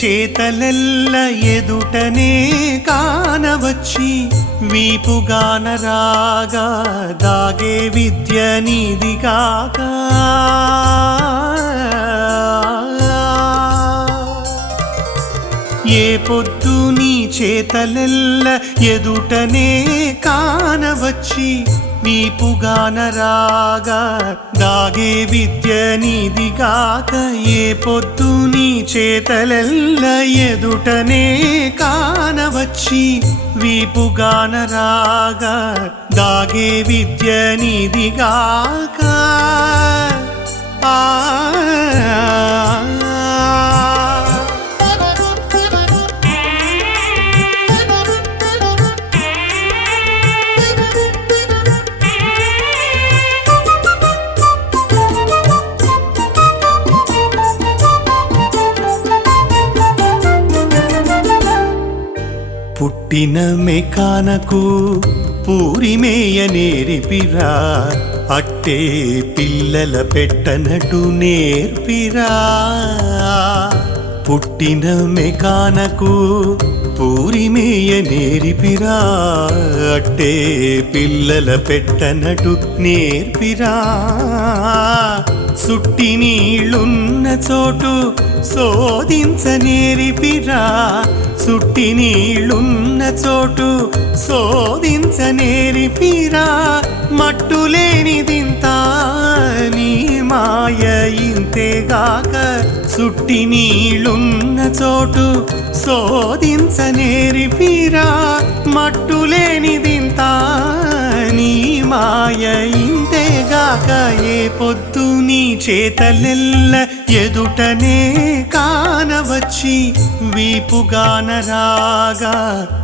చేతలెల్ల ఎదుటనే కానవచ్చి వీపుగాన రాగా దాగే విద్య నీది కాగా ఏ పొద్దు చేతలెల్ల ఎదుటనే కానవచ్చి వీపుగాన రాగా దాగే విద్య నీదిగాక ఏ పొద్దు నీ చేతలెల్ల ఎదుటనే కానవచ్చి వీపుగానరాగా దాగే విద్య నీదిగాక. ఆ పుట్టిన కానకు పూరిమేయ నేరిపిరా. అట్టే పిల్లల పెట్టనటు నేర్పిరా. పుట్టిన మెకానకు పూరిమేయ నేరిపిరా అట్టే పిల్లల పెట్టనటు నేర్పిరా. సుట్టి నీళ్ళున్న చోటు శోధించ నేరిపిరా సుట్టి నీళ్ళున్న చోటు శోధించ నేరిపిరా. నేర్పిరా మట్టులేనిదింత నీ మాయ ఇంతేగాక సుట్టి నీళ్ళున్న చోటు శోధించ నేర్పిరా మట్టులేనిదింత నీ మాయ ఇంతేగాక ఏ పొద్దు నీ చేతలెల్ల ఎదుటనే కానవచ్చి. వీపుగానరాగా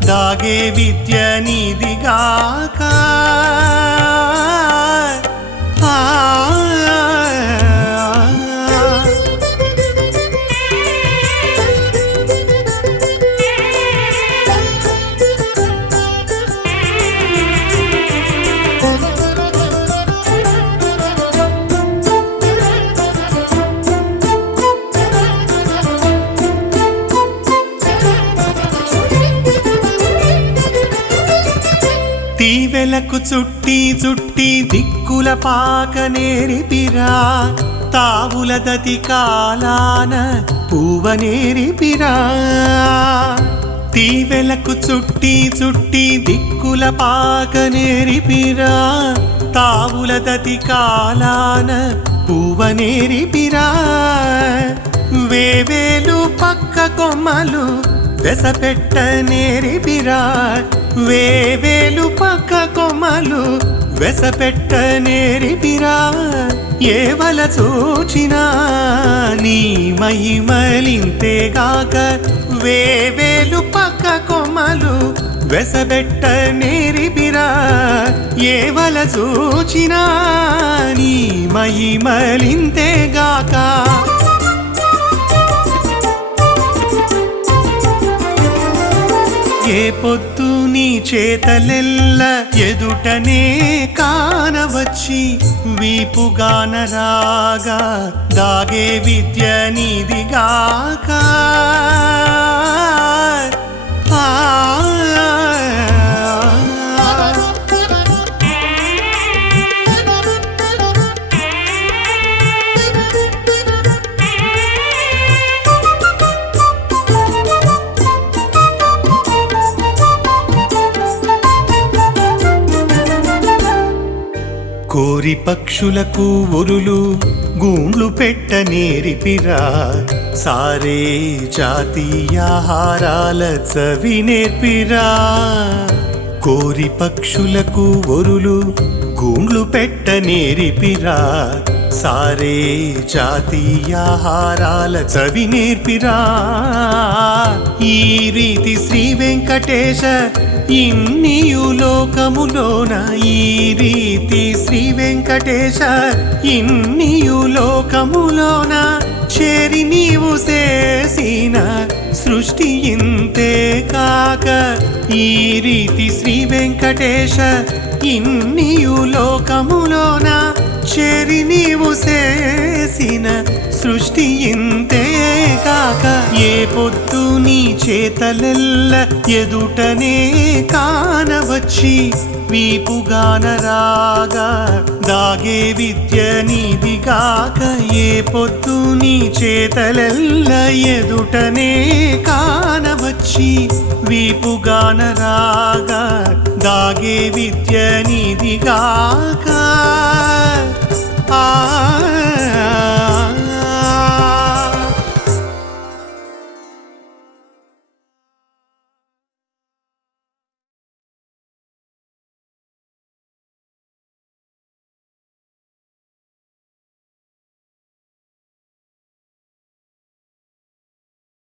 దాగే విద్య నీదిగాక దీవెలకు చుట్టి చుట్టి దిక్కుల పాక నేరిపిరా. తావుల దతి కాలాన పూవ నేరిపిరా. దీవెలకు చుట్టి చుట్టి దిక్కుల పాక నేరిపిరా. తావుల దతి కాలాన పూవ నేరిపిరా. వేవేలు పక్క కొమ్మలు వెసపెట్ట నేరిపిరా వేవేలు పక్క కొమ్మలు వెసపెట్ట నేరిపిరా ఏవల చూచినా నీ మహిమలింతేగాక వేవేలు పక్క కొమ్మలు వెసబెట్ట నేరిపిరా ఏవల చూచినా నీ మహిమలింతేగాక చేతలెల్ల ఎదుటనే కానవచ్చి వీపుగాన రాగా దాగే విద్య నీదిగాక. పక్షులకు ఉరులు గూండ్లు పెట్ట నేరిపిరా. సారే జాతీయాహారాల చవి నేర్పిరా. కోరి పక్షులకు ఒరులు గూండ్లు పెట్ట నేర్పిరా. సారే జాతీయాహారాల చవి నేర్పిరా. ఈ రీతి శ్రీ వెంకటేశ ఇన్నియు లోకములోన ఈ రీతి శ్రీ వెంకటేశ ఇన్నియు లోకములోన చేరి నీవు చేసిన సృష్టి ఇంతే కాక ఈ రీతి శ్రీ వెంకటేశ ఇన్నియు లోకములోన చేరి నీవు చేసిన సృష్టి ఇంతే కాక ఏ పొద్దు నీ చేతలెల్ల ఎదుటనే కానవచ్చి వీపుగానరాగా దాగే విద్య నీదిగాక ఏ పొద్దు నీ చేతలెల్ల ఎదుటనే కానవచ్చి. వీపుగానరాగా దాగే విద్య నీదిగాక